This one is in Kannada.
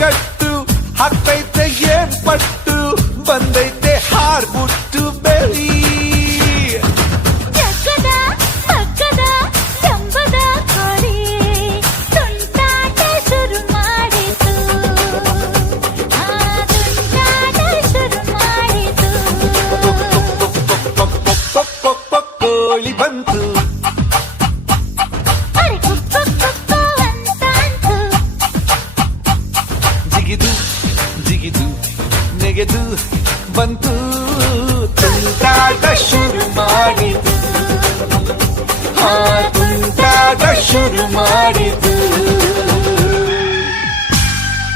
ಕಟ್ಟು ಹಾಕ್ತೈತೆ ಏನ್ ಪಟ್ಟು ಬಂದೈತೆ ಹಾರ್ಬಿಟ್ಟು ಬೆಳಿ ಜಗ್ಗದ ಮಗ್ಗದ ಜಂಬದ ಕೋಳಿ ತುಂಟಾಟ ಶುರು ಮಾಡಿತು ತುಂಟಾಟ ಶುರು ಮಾಡಿತು ಕೋಳಿ ಬಂತು ಅರೆ ಕುಕ್ಕು ಕುಕ್ಕು ಅಂತಾಂತು ಜಿಗಿದು ಜಿಗಿದು ನೆಗೆದು ಬಂತು ತುಂಟಾಟ ಶುರು